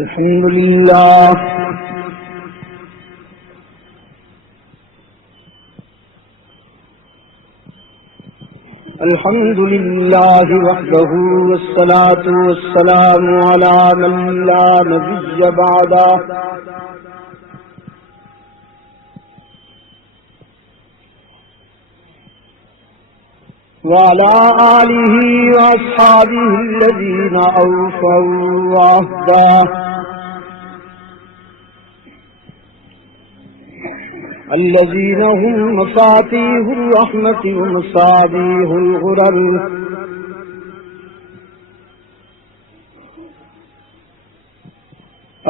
الحمد لله الحمد لله وحده والصلاة والسلام على من لا نبي بعده وعلى آله وأصحابه الذين أوفوا عهده الذين هم مفاتيح الرحمة ومصابيح الغرر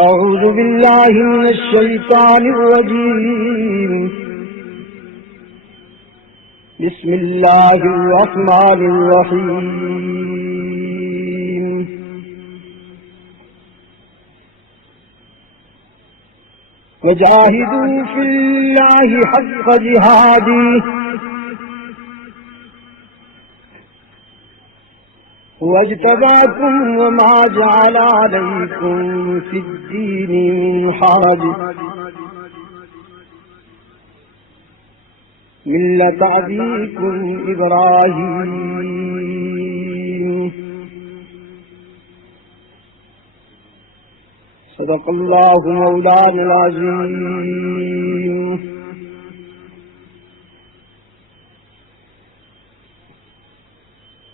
أعوذ بالله من الشيطان الرجيم بسم الله الرحمن الرحيم وجاهدوا في الله حق جهاده واجتباكم وما جعل عليكم في الدين من حرج ملة أبيكم إبراهيم صدق الله مولانا العظيم.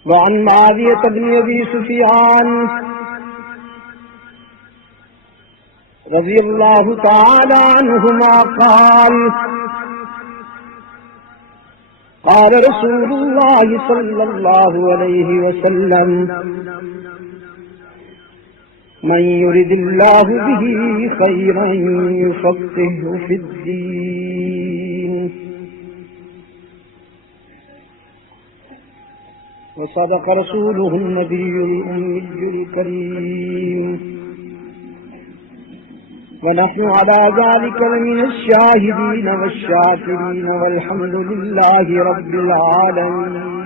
وعن معاوية بن أبي سفيان رضي الله تعالى عنهما قال قال رسول الله صلى الله عليه وسلم من يرد الله به خيرا يفقهه في الدين. وصدق رسوله النبي الأمي الكريم ونحن على ذلك لمن الشاهدين والشاكرين والحمد لله رب العالمين.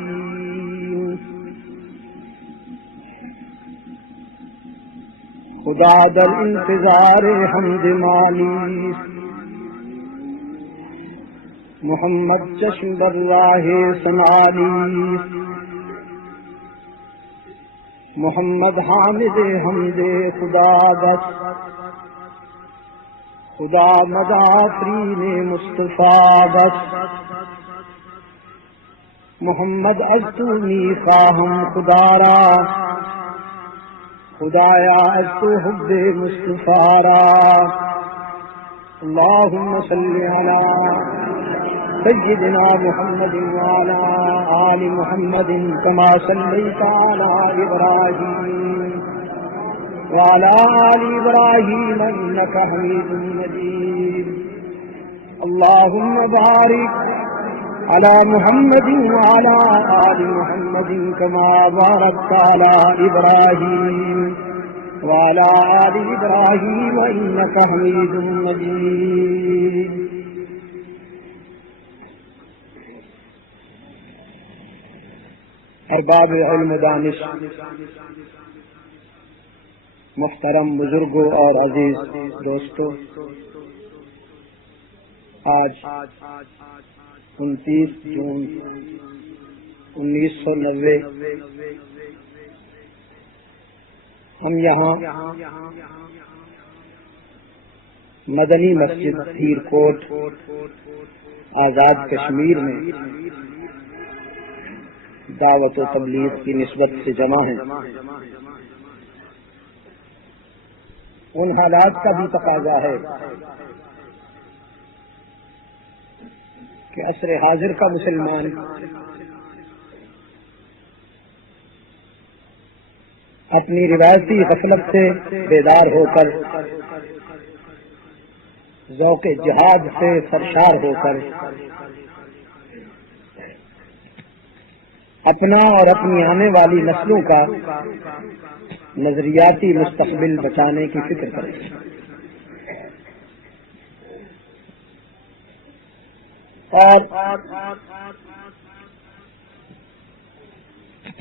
خدا در انتظار حمد مالی محمد چشم در راہ سنالی محمد حامد حمد خدا بس خدا مدافرین مصطفیٰ بس محمد از تو می خواہم خدا را خدایا از تو حب مصطفیٰ را. اللهم صل علی سیدنا محمد وعلى آل محمد كما صليت على إبراهيم وعلى آل إبراهيم إنك حميد مجيد. اللهم بارك على محمد وعلى آل محمد كما باركت على إبراهيم وعلى آل إبراهيم إنك حميد مجيد. ارباب علم دانش، محترم بزرگوں اور عزیز دوستوں، آج 29 جون 1990 ہم یہاں مدنی مسجد پیر کوٹ آزاد کشمیر میں دعوت و تبلیغ کی نسبت سے جمع ہیں. ان حالات کا بھی تقاضا ہے کہ عصر حاضر کا مسلمان اپنی روایتی غفلت سے بیدار ہو کر ذوق جہاد سے سرشار ہو کر اپنا اور اپنی آنے والی نسلوں کا نظریاتی مستقبل بچانے کی فکر کریں. اور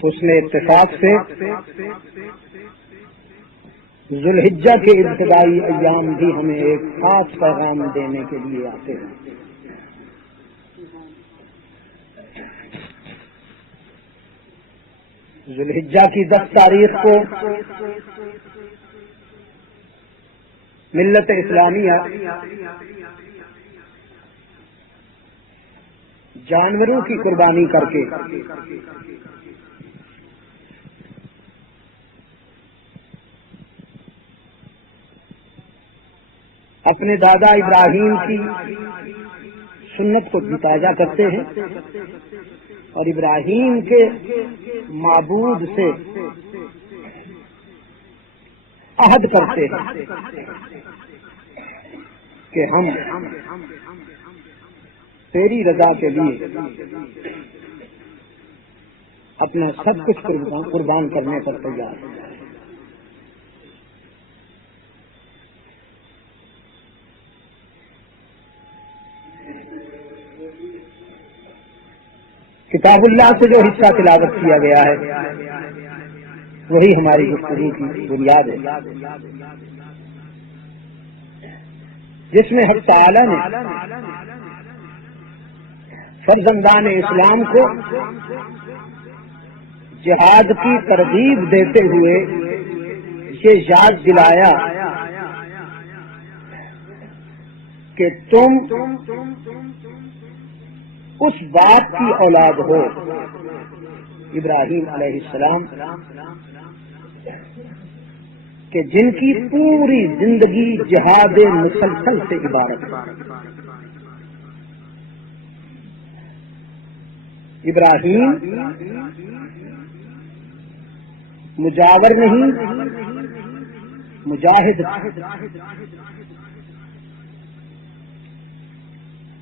حسن اتفاق سے ذوالحجہ کے ابتدائی ایام بھی ہمیں ایک خاص پیغام دینے کے لیے آتے ہیں۔ ذوالحجہ کی 10 تاریخ کو ملت اسلامیہ جانوروں کی قربانی کر کے اپنے دادا ابراہیم کی سنت کو بھی تازہ کرتے ہیں اور ابراہیم کے معبود سے عہد کرتے ہیں کہ ہم تیری رضا کے لیے اپنا سب کچھ قربان کرنے پر تیار ہیں۔ کتاب اللہ سے جو حصہ تلاوت کیا گیا ہے وہی ہماری گفتگو کی بنیاد ہے، جس میں حق تعالی نے فرزندان اسلام کو جہاد کی ترغیب دیتے ہوئے یہ یاد دلایا کہ تم اس باپ کی اولاد ہو ابراہیم علیہ السلام کہ جن کی پوری زندگی جہاد مسلسل سے عبارت ہے۔ ابراہیم مجاور نہیں، مجاہد۔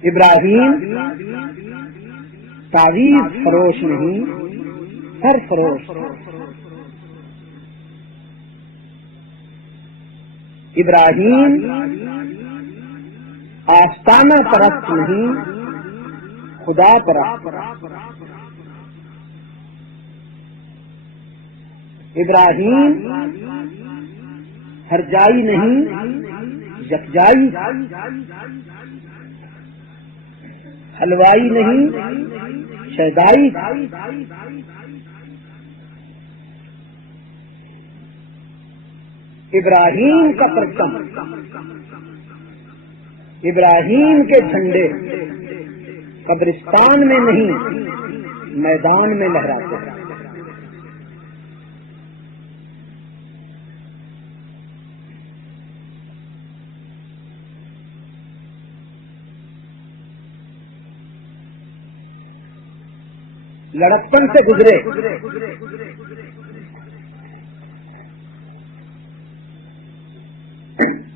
ابراہیم تعویذ فروش نہیں، سر فروش۔ ابراہیم آستانہ پرست نہیں، خدا پرست۔ ابراہیم ہرجائی نہیں، یکجائی۔ حلوائی نہیں، شیدائی۔ ابراہیم کا پرچم، ابراہیم کے جھنڈے قبرستان میں نہیں، میدان میں لہراتے ہیں۔ لڑکپن سے گزرے،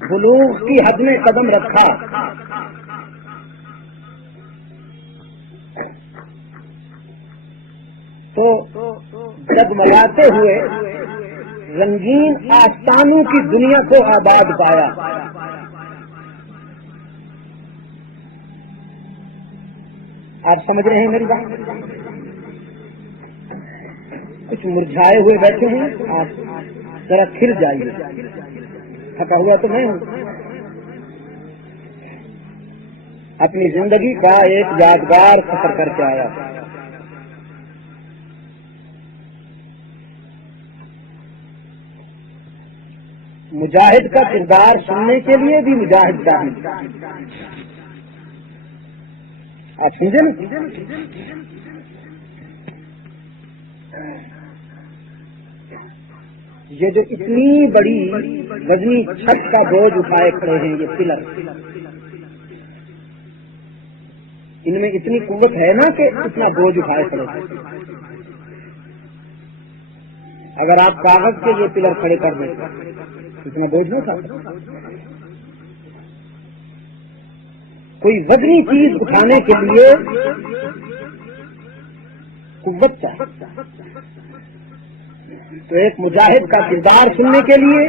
بلوغ کی حد میں قدم رکھا، تو جگمگاتے ہوئے رنگین آستانوں کی دنیا کو آباد پایا۔ آپ سمجھ رہے ہیں میری بات؟ کچھ مرجھائے ہوئے بیٹھے ہیں، آپ ذرا کھل جائیے، تھکا ہوا تو میں ہوں۔ اپنی زندگی کا ایک یادگار سفر کر کے آیا۔ مجاہد کا کردار سننے کے لیے بھی مجاہد چاہیے، آپ سمجھے نا؟ یہ جو اتنی بڑی وزنی چھت کا بوجھ اٹھائے کھڑے ہیں، یہ پلر، ان میں اتنی قوت ہے نا کہ اتنا بوجھ اٹھائے کھڑے ہیں۔ اگر آپ کاغذ کے یہ پلر کھڑے کر دیں اتنا بوجھ نہیں تھا۔ کوئی وزنی چیز اٹھانے کے لیے قوت چاہیے، تو ایک مجاہد کا کردار سننے کے لیے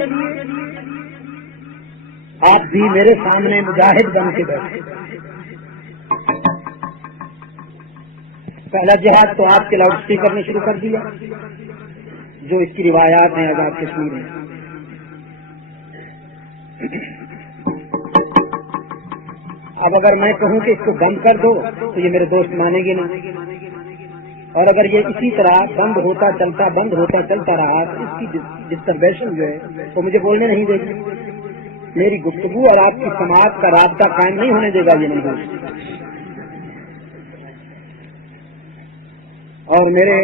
آپ بھی میرے سامنے مجاہد بن کے بیٹھے۔ پہلا جہاد تو آپ کے لاؤڈ اسپیکر نے شروع کر دیا، جو اس کی روایات ہیں آزاد کشمیر میں۔ اب اگر میں کہوں کہ اس کو بند کر دو تو یہ میرے دوست مانیں گے نہیں، اور اگر یہ اسی طرح بند ہوتا چلتا رہا تو اس کی ڈسٹربیشن جو ہے وہ مجھے بولنے نہیں دے گی، میری گفتگو اور آپ کی سماعت کا رابطہ قائم نہیں ہونے دے گا یہ نہیں ہوگا۔ اور میرے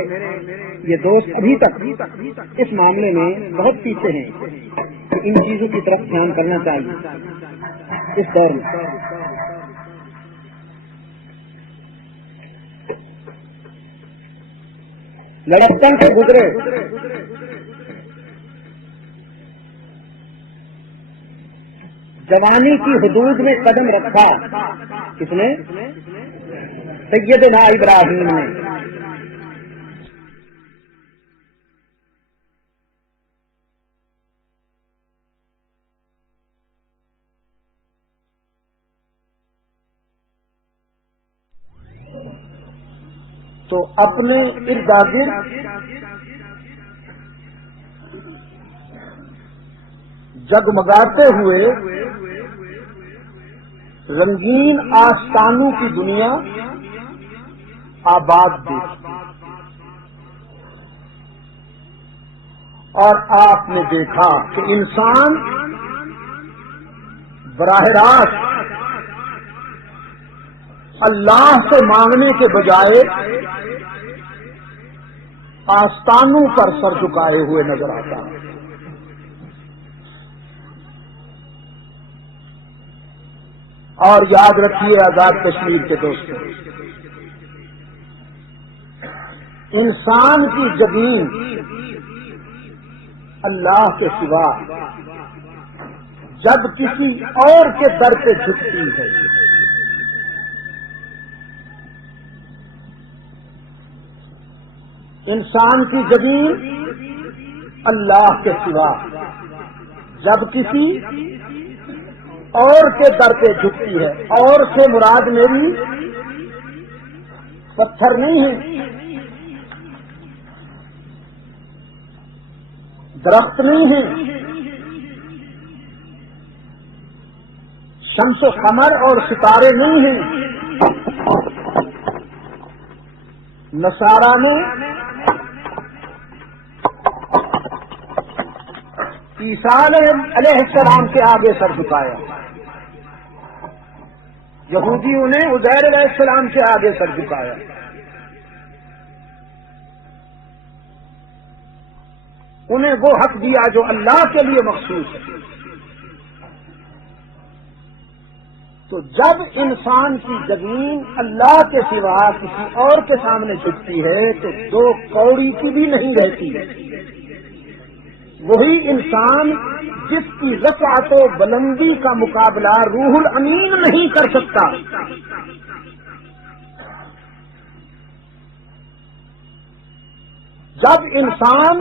یہ دوست ابھی تک اس معاملے میں بہت پیچھے ہیں کہ ان چیزوں کی طرف دھیان کرنا چاہیے اس دور میں۔ لڑکپن سے گزرے، جوانی کی حدود میں قدم رکھا کس نے؟ سیدنا ابراہیم نے۔ تو اپنے ارد گرد جگمگاتے ہوئے رنگین آستانوں کی دنیا آباد دیکھی، اور آپ نے دیکھا کہ انسان براہ راست اللہ سے مانگنے کے بجائے آستانوں پر سر جھکائے ہوئے نظر آتا ہے۔ اور یاد رکھیے آزاد کشمیر کے دوستوں، انسان کی زمین اللہ کے سوا جب کسی اور کے در پہ جھکتی ہے انسان کی زمین اللہ کے سوا جب کسی اور کے در پہ جھکتی ہے، اور سے مراد میری پتھر نہیں ہے، درخت نہیں ہے، شمس و قمر اور ستارے نہیں ہیں۔ نصارہ نے عیسیٰ علیہ السلام کے آگے سر جھکایا، یہودیوں نے عزیر علیہ السلام کے آگے سر جھکایا۔ انہیں وہ حق دیا جو اللہ کے لیے مخصوص ہے۔ تو جب انسان کی زمین اللہ کے سوا کسی اور کے سامنے جھکتی ہے تو دو کوڑی کی بھی نہیں رہتی ہے۔ وہی انسان جس کی رفعت و بلندی کا مقابلہ روح الامین نہیں کر سکتا، جب انسان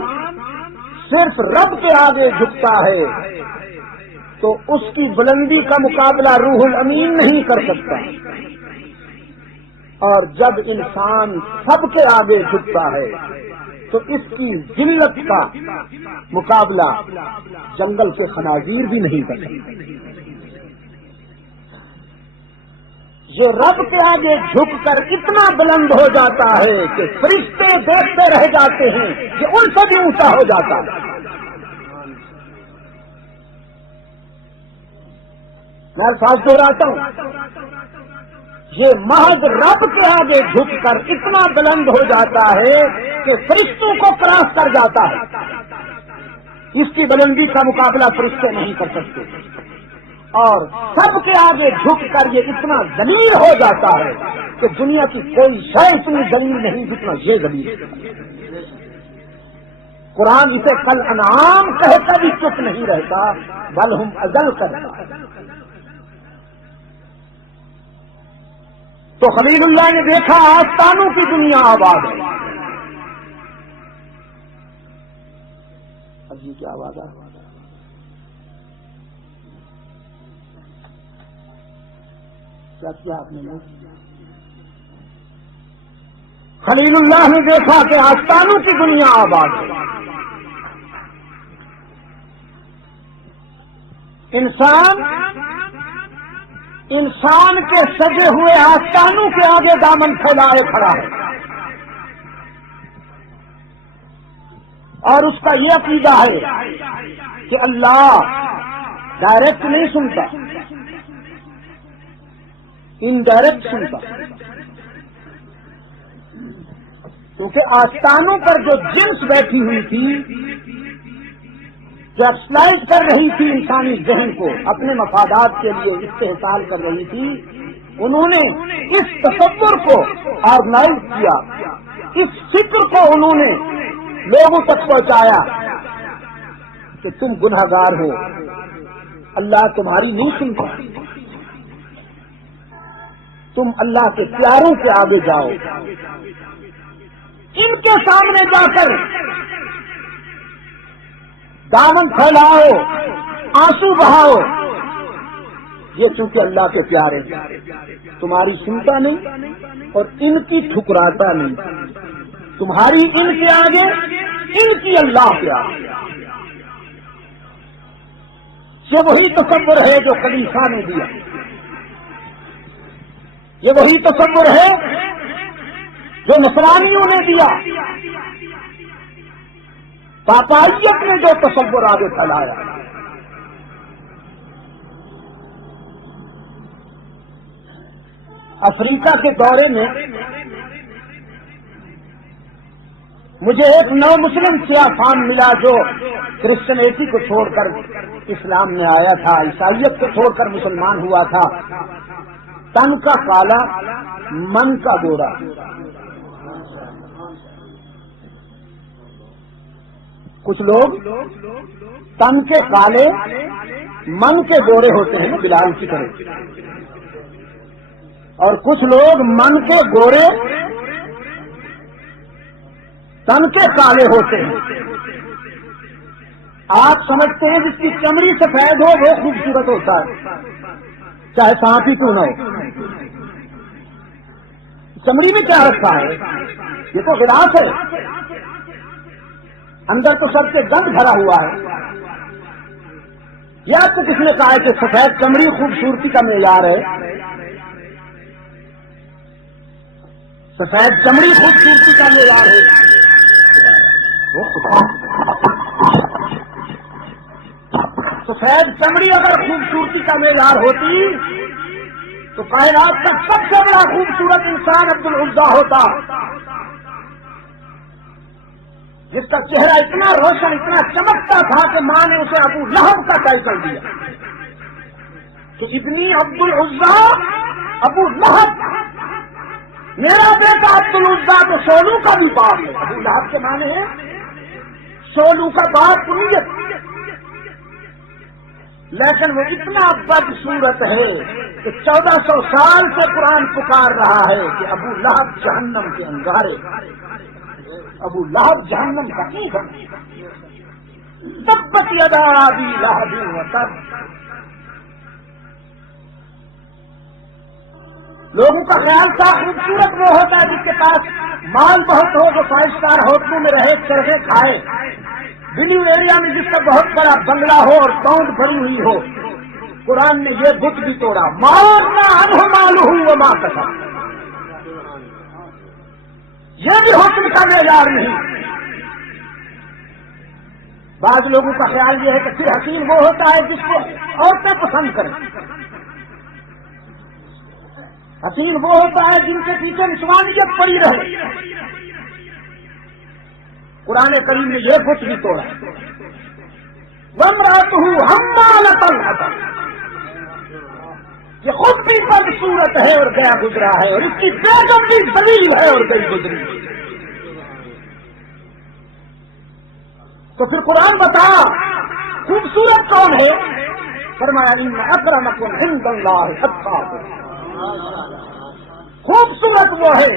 صرف رب کے آگے جھکتا ہے تو اس کی بلندی کا مقابلہ روح الامین نہیں کر سکتا، اور جب انسان سب کے آگے جھکتا ہے تو اس کی ذلت کا مقابلہ جنگل کے خنازیر بھی نہیں کر سکتے۔ یہ رب کے آگے جھک کر اتنا بلند ہو جاتا ہے کہ فرشتے دیکھتے رہ جاتے ہیں کہ ان سے بھی اونچا ہو جاتا ہے۔ میں ساتھ دہراتا ہوں، یہ محض رب کے آگے جھک کر اتنا بلند ہو جاتا ہے کہ فرشتوں کو کراس کر جاتا ہے۔ اس کی بلندی کا مقابلہ فرشتے نہیں کر سکتے، اور سب کے آگے جھک کر یہ اتنا ذلیل ہو جاتا ہے کہ دنیا کی کوئی شے اتنی ذلیل نہیں جتنا یہ ذلیل ہے۔ قرآن اسے کل انعام کہہ کر بھی چپ نہیں رہتا، بل ہم اذل کرتا۔ تو خلیل اللہ نے دیکھا آستانوں کی دنیا آباد ہے۔ اب یہ کیا آواز ہے؟ کیا آپ نے؟ خلیل اللہ نے دیکھا کہ آستانوں کی دنیا آباد ہے۔ انسان کے سجے ہوئے آستانوں کے آگے دامن پھیلائے کھڑا ہے، اور اس کا یہ عقیدہ ہے کہ اللہ ڈائریکٹ نہیں سنتا، انڈائریکٹ سنتا، کیونکہ آستانوں پر جو جنس بیٹھی ہوئی تھی، جو ایکسپلائز کر رہی تھی انسانی ذہن کو اپنے مفادات کے لیے استحصال کر رہی تھی، انہوں نے اس تصور کو آرگنائز کیا، اس فکر کو انہوں نے لوگوں تک پہنچایا کہ تم گنہگار ہو، اللہ تمہاری نہیں سنتا، تم اللہ کے پیاروں کے آگے جاؤ، ان کے سامنے جا کر دامن پھیلاؤ، آنسو بہاؤ، یہ چونکہ اللہ کے پیارے ہیں، تمہاری سنتا نہیں اور ان کی ٹھکراتا نہیں، تمہاری ان کے آگے، ان کی اللہ کے آگے۔ یہ وہی تصور ہے جو خلیفہ نے دیا، یہ وہی تصور ہے جو نصرانیوں نے دیا، پاپائیت نے جو تصور آگے پھیلایا۔ افریقہ کے دورے میں مجھے ایک نو مسلم سیاہ فام ملا جو کرسچنیٹی کو چھوڑ کر اسلام میں آیا تھا، عیسائیت کو چھوڑ کر مسلمان ہوا تھا، تن کا کالا من کا گورا۔ کچھ لوگ تن کے کالے من کے گورے ہوتے ہیں بلال کی طرح، اور کچھ لوگ من کے گورے تن کے کالے ہوتے ہیں۔ آپ سمجھتے ہیں جس کی چمڑی سفید ہو وہ خوبصورت ہوتا ہے، چاہے سانپ ہی کیوں نہ ہو۔ چمڑی میں کیا رکھا ہے؟ یہ تو غلاف ہے، اندر تو سب سے گند بھرا ہوا ہے۔ یا تو کس نے کہا ہے کہ سفید چمڑی خوبصورتی کا معیار ہے؟ سفید چمڑی خوبصورتی کا معیار ہے؟ سفید چمڑی اگر خوبصورتی کا معیار ہوتی تو کائنات کا سب سے بڑا خوبصورت انسان عبدالعزیٰ ہوتا، جس کا چہرہ اتنا روشن، اتنا چمکتا تھا کہ ماں نے اسے ابو لہب کا ٹائٹل دیا کہ ابنی عبدالعزیٰ ابو لہب، میرا بیٹا عبدالعزیٰ تو سولو کا بھی باپ ہے۔ ابو لہب کے معنی ہے سولو کا باپ کنیت، لیکن وہ اتنا بدصورت ہے کہ 1400 سال سے قرآن پکار رہا ہے کہ ابو لہب جہنم کے انگارے، ابو لہب جہنم کا نہیں بنے، تبت یدا ابی لہب وتب۔ لوگوں کا خیال تھا خوبصورت وہ ہوتا ہے جس کے پاس مال بہت ہو، جو 5 اسٹار ہوٹلوں میں رہے، چرخے کھائے، بلیو ایریا میں جس کا بہت بڑا بنگلہ ہو اور پاؤنڈ بھری ہوئی ہو۔ قرآن نے یہ بت بھی توڑا، مالنا عنہ مالہ وما کسب، یہ بھی حسن کا معیار نہیں۔ بعض لوگوں کا خیال یہ ہے کہ پھر حسین وہ ہوتا ہے جس کو عورتیں پسند کریں، حسین وہ ہوتا ہے جن کے پیچھے نسوانیت پڑی رہے۔ قرآن کریم نے یہ بت بھی توڑا، وامرأتہ حمالۃ الحطب، یہ خود بھی بدصورت ہے اور گیا گزرا ہے، اور اس کی بیگم بھی ذلیل ہے اور گئی گزری۔ تو پھر قرآن بتا خوبصورت کون ہے؟ فرمایا ان اکرمکم عند اللہ اتقاکم، خوبصورت وہ ہے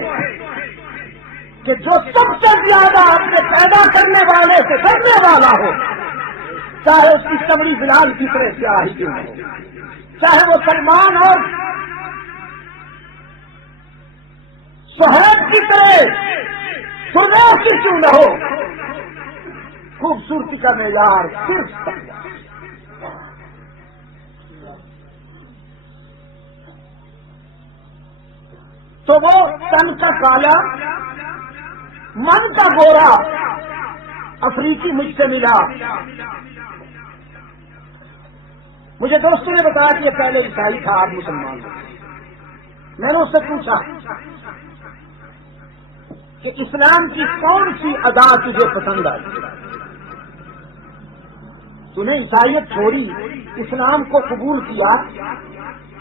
کہ جو سب سے زیادہ اپنے پیدا کرنے والے سے ڈرنے والا ہو، چاہے اس کی چمڑی بلال کی طرح سیاہی کیوں ہو، چاہے وہ سلمان اور سہیب کی طرح سرخی کیوں نہ ہو، خوبصورتی کا معیار صرف تقویٰ، تو وہ تن کا کالا من کا گورا افریقی مجھ سے ملا. مجھے دوستوں نے بتایا کہ یہ پہلے عیسائی تھا، آپ مسلمان ہیں. میں نے اس سے پوچھا کہ اسلام کی کون سی ادا تجھے پسند آئی؟ تمہیں عیسائیت چھوڑی، اسلام کو قبول کیا،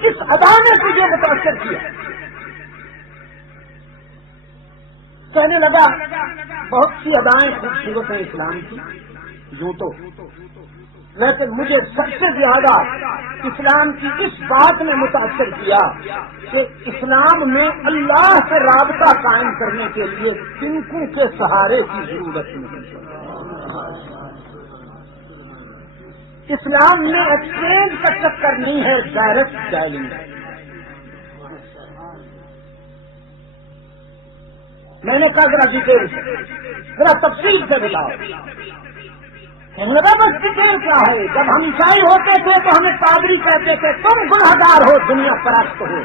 کس ادا نے تجھے متاثر کیا؟ کہنے لگا بہت سی ادائیں خوبصورت ہیں اسلام کی، یوں تو، لیکن مجھے سب سے زیادہ اسلام کی اس بات نے متاثر کیا کہ اسلام میں اللہ سے رابطہ قائم کرنے کے لیے تنکوں کے سہارے کی ضرورت نہیں. اسلام میں ایکسچینج کا چکر نہیں ہے، ڈائریکٹ ڈائلنگ ہے. میں نے کہا ذرا ڈیٹیل سے، ذرا تفصیل سے بتاؤ. بس ڈیٹیل کیا ہے؟ جب ہم عیسائی ہوتے تھے تو ہمیں پادری کہتے تھے تم گنہگار ہو، دنیا پرست ہو،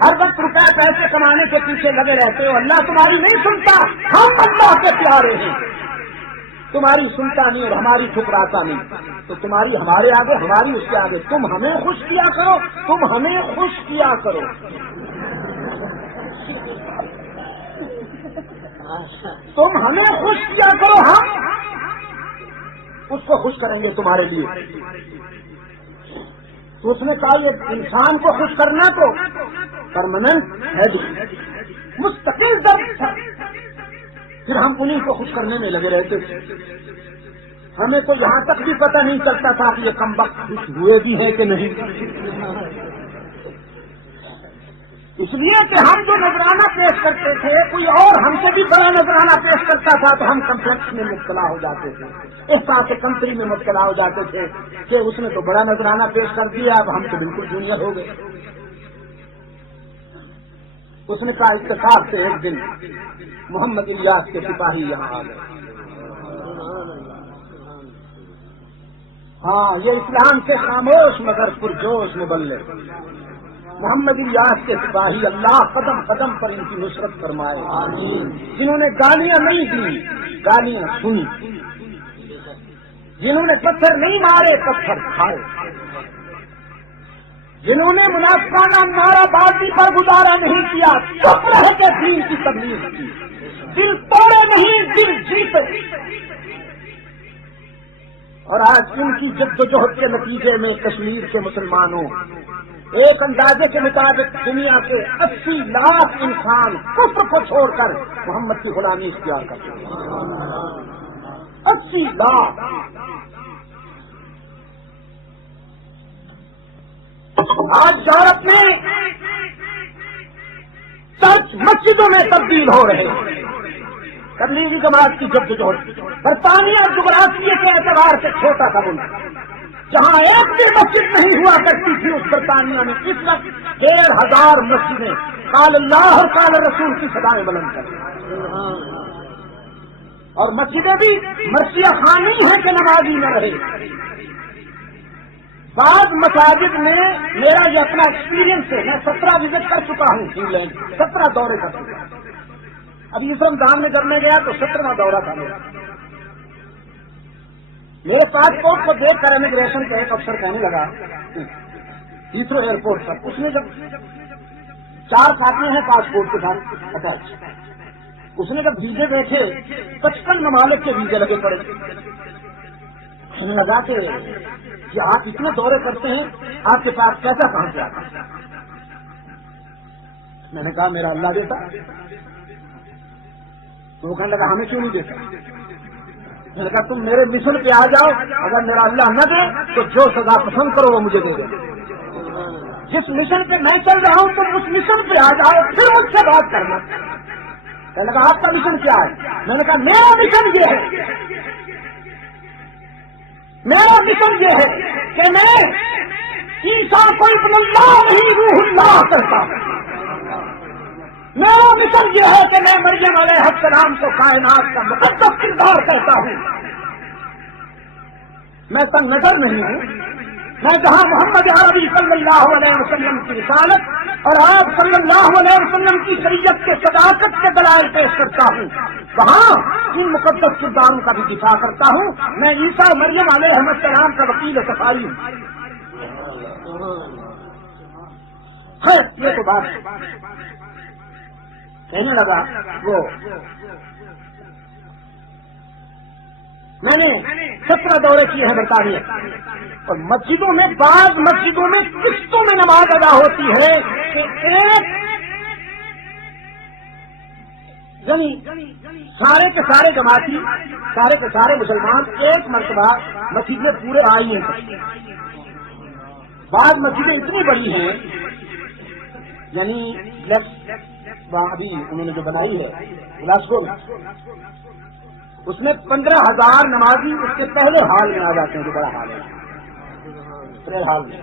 ہر وقت روپے پیسے کمانے کے پیچھے لگے رہتے ہو، اللہ تمہاری نہیں سنتا، ہم اللہ کے پیارے ہیں، تمہاری سنتا نہیں اور ہماری ٹھکراتا نہیں، تو تمہاری ہمارے آگے، ہماری اس کے آگے، تم ہمیں خوش کیا کرو، تم ہمیں خوش کیا کرو. تم ہمیں خوش کیا کرو، ہم اس کو خوش کریں گے تمہارے لیے. تو اس نے کہا یہ انسان کو خوش کرنا تو پرماننٹ ہے، مستقل درد تھا. پھر ہم انہیں کو خوش کرنے میں لگے رہتے تھے. ہمیں تو یہاں تک بھی پتہ نہیں چلتا تھا کہ یہ کمبخت خوش ہوئے بھی ہیں کہ نہیں. اس لیے کہ ہم جو نذرانہ پیش کرتے تھے، کوئی اور ہم سے بھی بڑا نذرانہ پیش کرتا تھا تو ہم کمپلیکس میں مبتلا ہو جاتے تھے، احساس کمتری میں مبتلا ہو جاتے تھے کہ اس نے تو بڑا نذرانہ پیش کر دیا، اب ہم تو بالکل جونیئر ہو گئے. اس نے کہا اتفاق سے ایک دن محمد الیاس کے سپاہی یہاں آ گئے. ہاں، یہ اسلام سے خاموش مگر پرجوش مبلغ محمد الیاس کے سپاہی، اللہ قدم قدم پر ان کی نصرت فرمائے، جنہوں نے گالیاں نہیں دی، گالیاں سنی، جنہوں نے پتھر نہیں مارے، پتھر کھائے، جنہوں نے منافقانہ نعرہ بازی پر گزارا نہیں کیا، چپ رہ کے دین کی تبلیغ کی، دل توڑے نہیں، دل جیتے. اور آج ان کی جدوجہد کے نتیجے میں کشمیر کے مسلمانوں، ایک اندازے کے مطابق دنیا کے 80 لاکھ انسان کفر کو چھوڑ کر محمد کی غلامی اختیار کرتے ہیں. 80 لاکھ. آج یورپ میں چرچ مسجدوں میں تبدیل ہو رہے ہیں. تبلیغی جماعت کی جدوجہد. برطانیہ جغرافیے کے اعتبار سے چھوٹا تھا ملک، جہاں ایک بھی مسجد نہیں ہوا کرتی تھی، اس برطانیہ میں اس وقت 1,500 مسجدیں قال اللہ اور قال رسول کی صدائیں بلند کرتی. اور مسجدیں بھی مرثیہ خانی ہیں کہ نمازی نہ رہے. بعض مساجد میں میرا یہ اپنا ایکسپیرینس ہے، میں 17 وزٹ کر چکا ہوں انگلینڈ، 17 دورے کر چکا ہوں. ابھی اس رمضان میں جب میں گیا تو 17واں دورہ تھا میرا. میرے پاسپورٹ کو دیکھ کر امیگریشن کا ایک افسر کہنے لگا ہیتھرو ایئرپورٹ پر، اس نے جب 4 کاپیاں ہیں پاسپورٹ کے ساتھ اٹیچ، اس نے جب ویزے دیکھے 55 ممالک کے ویزے لگے پڑے. کہنے لگا کہ آپ اتنے دورے کرتے ہیں، آپ کے پاس پیسہ کہاں سے آتا؟ میں نے کہا میرا اللہ دیتا. تو وہ کہنے لگا ہمیں کیوں نہیں دیتا؟ میں نے کہا تم میرے مشن پہ آ جاؤ، اگر میرا اللہ نہ دے تو جو سزا پسند کرو وہ مجھے دے دے. جس مشن پہ میں چل رہا ہوں تم اس مشن پہ آ جاؤ، پھر مجھ سے بات کرنا. میں نے کہا آپ کا مشن کیا ہے؟ میں نے کہا میرا مشن یہ ہے، میرا مشن یہ ہے کہ میں عیسیٰ کو ابن اللہ نہیں روح اللہ کرتا ہوں. میرا مشن یہ ہے کہ میں مریم علیہ السلام کو کائنات کا مقدس کردار کرتا ہوں. میں تنگ نظر نہیں ہوں، میں جہاں محمد عربی صلی اللہ علیہ وسلم کی رسالت اور آپ صلی اللہ علیہ وسلم کی شریعت کے صداقت کے دلائل پیش کرتا ہوں، وہاں ان مقدس کرداروں کا بھی دفاع کرتا ہوں۔ میں عیسیٰ مریم علیہ السلام کا وکیل صفائی ہوں۔ یہ تو بات کہنے لگا وہ میں نے 17 دورے کیے ہیں برطانیہ، اور مسجدوں میں بعض مسجدوں میں قسطوں میں نماز ادا ہوتی ہے کہ ایک یعنی سارے کے سارے جماعتی، سارے کے سارے مسلمان ایک مرتبہ مسجد میں پورے آ ہی نہیں سکتے۔ بعض مسجدیں اتنی بڑی ہیں، یعنی ابھی انہوں نے جو بنائی ہے گلاسگو میں، اس میں 15,000 نمازی اس کے پہلے ہال میں آ جاتے ہیں، جو بڑا ہال ہے پہلے ہال میں،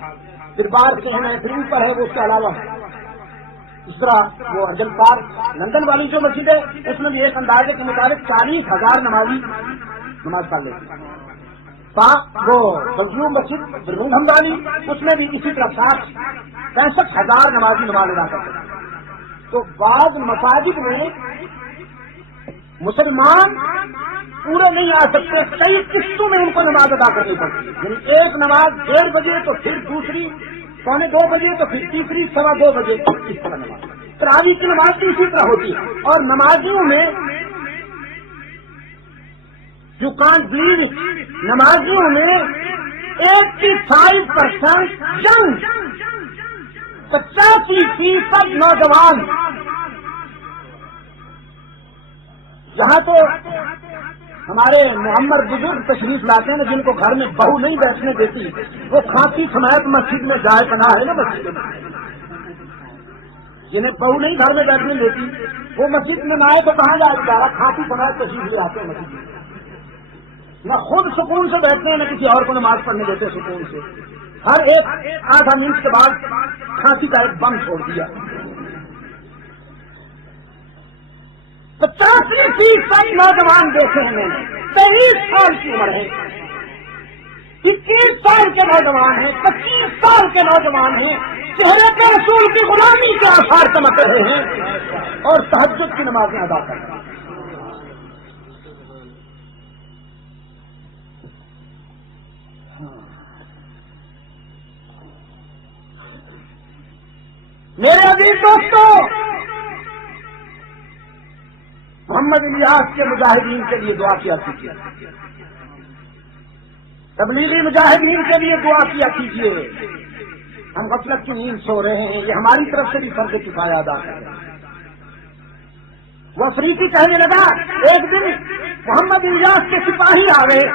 پھر باہر کے ہیں، پھر اوپر ہے وہ اس کے علاوہ۔ اس طرح وہ ارجن پارک لندن والی جو مسجد ہے اس میں بھی ایک اندازے کے مطابق 40,000 نمازی نماز پڑھ لیتے ہیں۔ وہ بلجیوم مسجد برمنگھم والی اس میں بھی اسی طرح 65,000 نمازی نماز ادا کرتے ہیں۔ تو بعض مساجد میں مسلمان پورے نہیں آ سکتے، کئی قسطوں میں ان کو نماز ادا کرنی پڑتی ہے، یعنی ایک نماز 1:30 بجے تو پھر دوسری 1:45 بجے تو پھر تیسری 2:15 بجے، اس طرح نماز تراویح کی نماز بھی اسی طرح ہوتی ہے۔ اور نمازیوں میں یو کانٹ بلیو، نمازیوں میں 85% ینگ، 85% نوجوان۔ یہاں تو ہمارے محمد بزرگ تشریف لاتے ہیں جن کو گھر میں بہو نہیں بیٹھنے دیتی، وہ کھانسی سمیت مسجد میں جائے پناہ ہے نا مسجد میں، جنہیں بہو نہیں گھر میں بیٹھنے دیتی وہ مسجد میں نہ آئے تو کہاں جائے گا، کھانسی سمیت تشریف لے آتے ہیں مسجد میں، نہ خود سکون سے بیٹھتے ہیں نہ کسی اور کو نماز پڑھنے دیتے سکون سے، ہر ایک آدھا منٹ کے بعد کھانسی کا ایک بم چھوڑ دیا۔ 85% نوجوان دیکھے ہیں میں نے، 23 سال کی عمر ہے، 21 سال کے نوجوان ہیں، 25 سال کے نوجوان ہیں، چہرے پہ رسول کی غلامی کے آثار چمک رہے ہیں اور تہجد کی نمازیں ادا کر رہے ہیں۔ میرے عزیز دوستو، محمد الیاس کے مجاہدین کے لیے دعا کیا کیجیے، تبلیغی مجاہدین کے لیے دعا کیا کیجیے۔ ہم غفلت کی نیند سو رہے ہیں، یہ ہماری طرف سے بھی فرض کفایہ ادا کر رہے ہیں۔ وہ افریقی کہنے لگا، ایک دن محمد الیاس کے سپاہی آ گئے،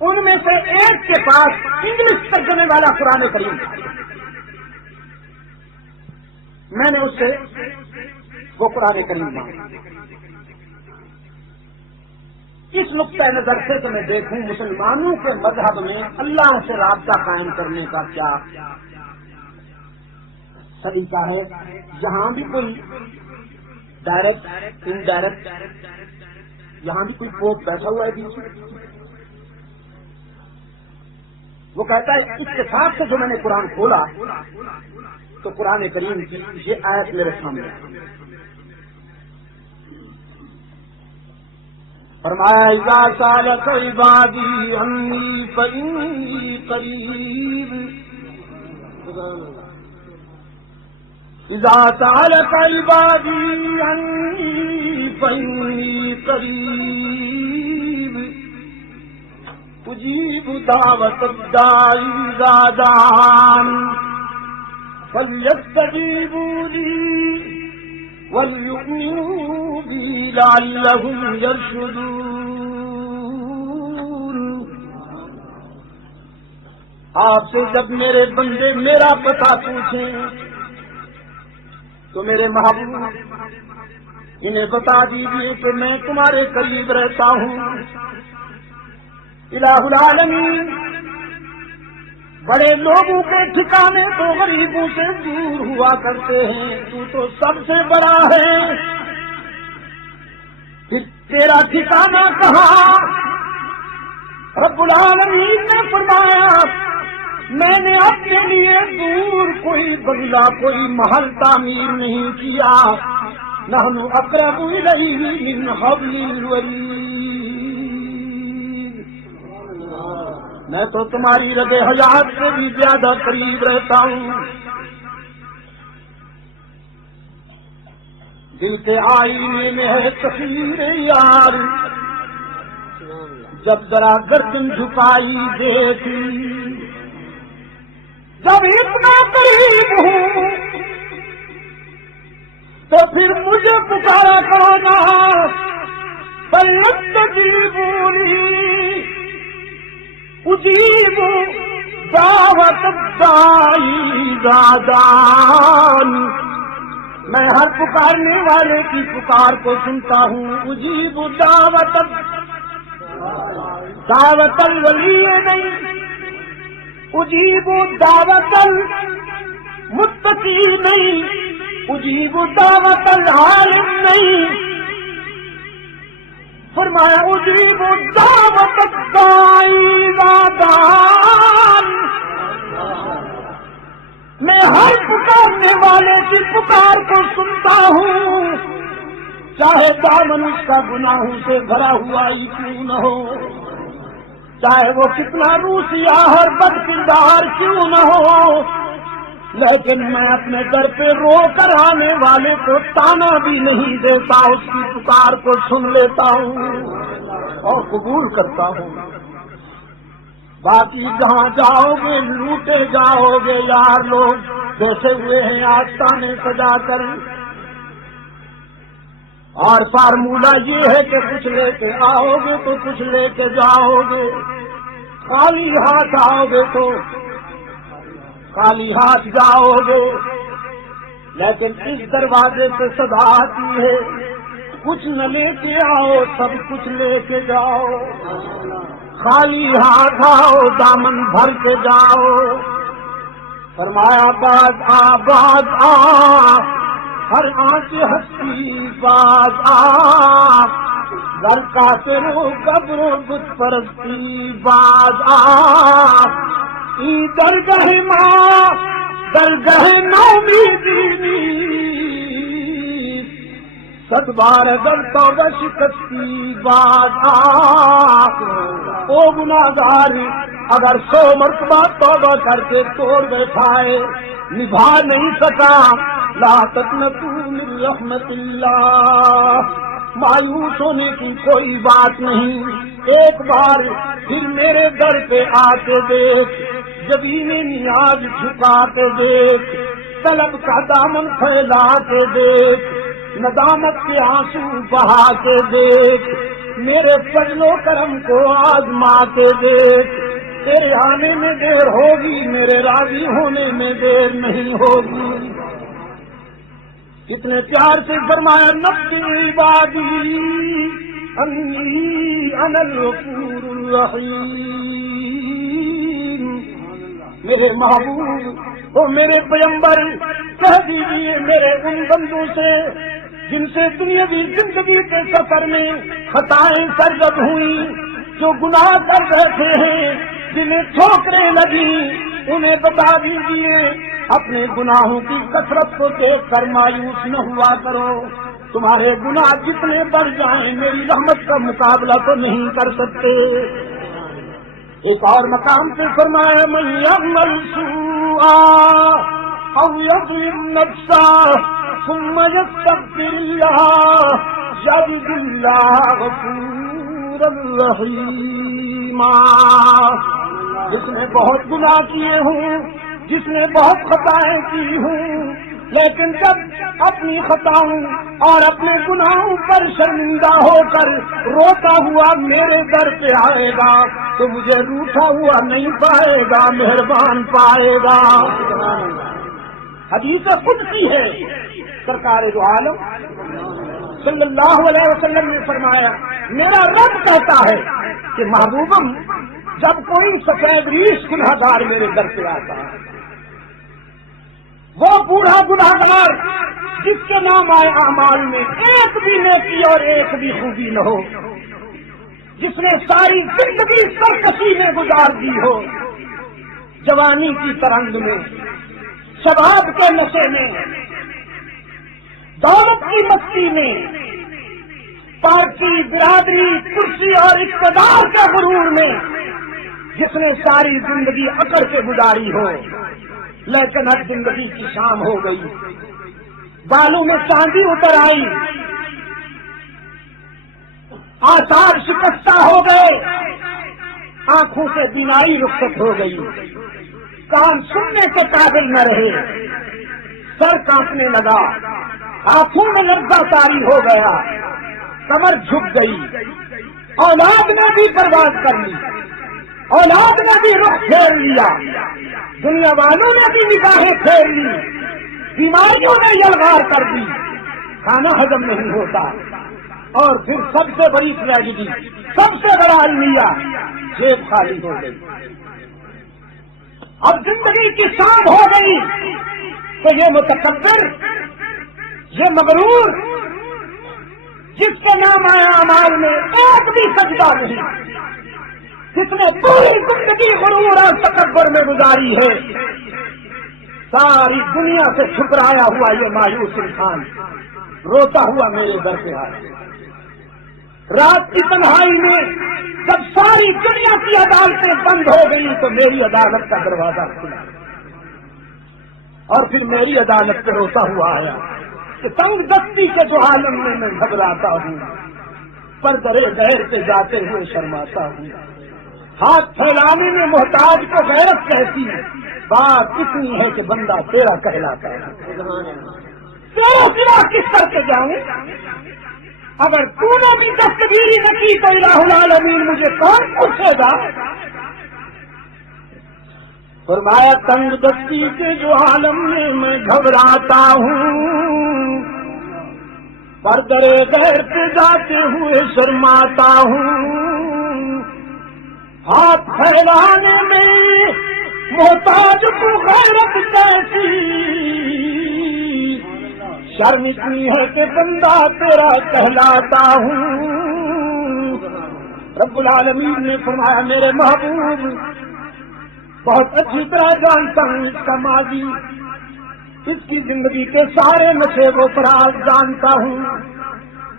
ان میں سے ایک کے پاس انگلش ترجمے والا قرآن کریم تھا، میں نے اس سے وہ قرآن کریم مانگا۔ اس نقطۂ نظر سے تو میں دیکھوں مسلمانوں کے مذہب میں اللہ سے رابطہ قائم کرنے کا کیا طریقہ ہے۔ یہاں بھی کوئی ڈائریکٹ انڈائریکٹ، یہاں بھی کوئی پوپ بیٹھا ہوا ہے بیچ میں، وہ کہتا ہے اتفاق سے جو میں نے قرآن کھولا تو قرآن کریم کی یہ آیت میرے سامنے فرمایا، اذا سالک عبادی عنی فانی قریب، اذا سالک عبادی عنی فانی قریب، اجیب دعوت الداعی اذا دعان فلیستجیبوا لی وَلْيُؤْمِنُوا بِي لَعَلَّهُمْ يَرْشُدُونَ۔ آپ سے جب میرے بندے میرا پتہ پوچھیں تو میرے محبوب انہیں بتا دیجیے کہ میں تمہارے قریب رہتا ہوں۔ الہ العالمین، بڑے لوگوں کے ٹھکانے تو غریبوں سے دور ہوا کرتے ہیں، تو سب سے بڑا ہے، پھر تیرا ٹھکانہ کہاں؟ رب العالمین نے فرمایا میں نے اپنے لیے دور کوئی بنگلہ کوئی محل تعمیر نہیں کیا، نحن اقرب الیہ من حبل الورید، میں تو تمہاری رگ حیات سے بھی زیادہ قریب رہتا ہوں۔ دل کے آئینے میں ہے تصویر یار، جب ذرا گردن جھکائی دیکھی، جب اتنا قریب ہوں تو پھر مجھے پکارا کرو نا، فَلْيَسْتَجِيبُوا لِي أُجِيبُ دَعْوَةَ الدَّاعِ إِذَا دَعَانِ، میں ہر پکارنے والے کی پکار کو سنتا ہوں۔ اجیب دعوت الولی نہیں، اجیب دعوت المتقی نہیں، اجیب دعوت العالم نہیں، فرمایا اجیب دعوت الداعی اذا دعان، میں ہر پکارنے والے کی پکار کو سنتا ہوں، چاہے دامن اس کا گناہوں سے بھرا ہوا ہی کیوں نہ ہو، چاہے وہ کتنا روسیا اور بد کردار کیوں نہ ہو، لیکن میں اپنے در پہ رو کر آنے والے کو تانا بھی نہیں دیتا، اس کی پکار کو سن لیتا ہوں اور قبول کرتا ہوں۔ باقی جہاں جاؤ گے لوٹے جاؤ گے یار، لوگ بیٹھے ہوئے ہیں آستانے سجا کر، اور فارمولہ یہ ہے کہ کچھ لے کے آؤ گے تو کچھ لے کے جاؤ گے، خالی ہاتھ آؤ گے تو خالی ہاتھ جاؤ گے، لیکن اس دروازے سے صدا آتی ہے کچھ نہ لے کے آؤ سب کچھ لے کے جاؤ، خالی ہاتھ آؤ دامن بھر کے جاؤ۔ فرمایا باز آ ہر آنچ ہستی باز آ، گھر کا تیرو قبر بت پرستی باز آ، ای درگاہ ماں درگاہ نومیدی، صد بار اگر توبہ شکستی باز آ، او گناہگار اگر 100 مرتبہ توبہ کر کے توڑ بیٹھائے نبھا نہیں سکا، لا تقنطوا من رحمت اللہ، مایوس ہونے کی کوئی بات نہیں، ایک بار پھر میرے در پہ آ کے دیکھ، جبین نیاز جھکا کے دیکھ، طلب کا دامن پھیلا کے دیکھ، ندامت کے آنسو بہا کے دیکھ، میرے فضل و کرم کو آزما کے دیکھ، تیرے آنے میں دیر ہوگی میرے راضی ہونے میں دیر نہیں ہوگی۔ کتنے پیار سے فرمایا نبی عبادی انی انا الغفور الرحیم، میرے محبوب تو میرے پیغمبر کہہ دیجیے میرے ان بندوں سے جن سے دنیاوی زندگی کے سفر میں خطائیں سرزد ہوئی، جو گناہ کر رہے ہیں، جنہیں ٹھوکریں لگی، انہیں بتا دیجیے اپنے گناہوں کی کثرت کو دیکھ کر مایوس نہ ہوا کرو، تمہارے گناہ جتنے بڑھ جائیں میری رحمت کا مقابلہ تو نہیں کر سکتے۔ ایک اور مقام سے فرمایا من یعمل سوءا او یظلم نفسہ ثم یستغفر اللہ یجد اللہ غفورا رحیما، جس نے بہت گناہ کیے ہوں، جس نے بہت خطائیں کی ہوں، لیکن جب اپنی خطاؤں اور اپنے گناہوں پر شرمندہ ہو کر روتا ہوا میرے در پہ آئے گا تو مجھے روٹھا ہوا نہیں پائے گا، مہربان پائے گا۔ حدیث قدسی ہے، سرکار دو عالم صلی اللہ علیہ وسلم نے فرمایا میرا رب کہتا ہے کہ محبوبم جب کوئی سفید ریش گناہگار میرے در پہ آتا ہے، وہ بوڑھا گناہگار جس کے نام آئے اعمال میں ایک بھی نیکی اور ایک بھی خوبی نہ ہو، جس نے ساری زندگی سرکش گزار دی ہو، جوانی کی ترنگ میں، شباب کے نشے میں، دولت کی مستی میں، پارٹی، برادری، کرسی اور اقتدار کے غرور میں جس نے ساری زندگی اکڑ کے گزاری ہو، لیکن اب زندگی کی شام ہو گئی، بالوں میں چاندی اتر آئی، آثار شکستہ ہو گئے، آنکھوں سے بینائی رخصت ہو گئی، کان سننے کے قابل نہ رہے، سر کانپنے لگا، ہاتھوں میں لرزہ طاری ہو گیا، کمر جھک گئی، اولاد نے بھی برباد کر لی، اولاد نے بھی رخ پھیر لیا، دنیا والوں نے بھی نگاہیں پھیر لی، بیماریوں نے یلغار کر دی، کھانا ہضم نہیں ہوتا، اور پھر سب سے بڑی ٹریجڈی، سب سے بڑا المیہ، جیب خالی ہو گئی۔ اب زندگی کی شام ہو گئی تو یہ متکبر، یہ مغرور، جس کے نام آیا اعمال میں ایک بھی سجدہ نہیں، جس نے پوری زندگی غرور اور تکبر میں گزاری ہے، ساری دنیا سے ٹھکرایا ہوا یہ مایوس انسان روتا ہوا میرے در پہ آیا۔ رات کی تنہائی میں جب ساری دنیا کی عدالتیں بند ہو گئی تو میری عدالت کا دروازہ کھلا، اور پھر میری عدالت پہ روتا ہوا آیا کہ تنگ دستی کے جو عالم میں گھبراتا ہوں، پر درے غیر سے جاتے ہوئے شرماتا ہوں، ہاتھ پھیلانے میں محتاج کو غیرت کہتی ہے، بات اتنی ہے کہ بندہ تیرا کہلاتا ہے، تیرا سوا کس کر کے جاؤں؟ اگر تو نے بھی دستگیری نہ کی تو الہ العالمین مجھے کون پوچھے گا؟ فرمایا تنگ دستی کے جو عالم میں گھبراتا ہوں، پر درے غیر پہ جاتے ہوئے شرماتا ہوں، ہاتھ پھیلانے میں محتاج کو غیرت کیسی، شرم اتنی ہے کہ بندہ تیرا کہلاتا ہوں۔ رب العالمین نے فرمایا میرے محبوب بہت اچھی طرح جانتا ہوں اس کا ماضی، اس کی زندگی کے سارے نشے و فراز جانتا ہوں،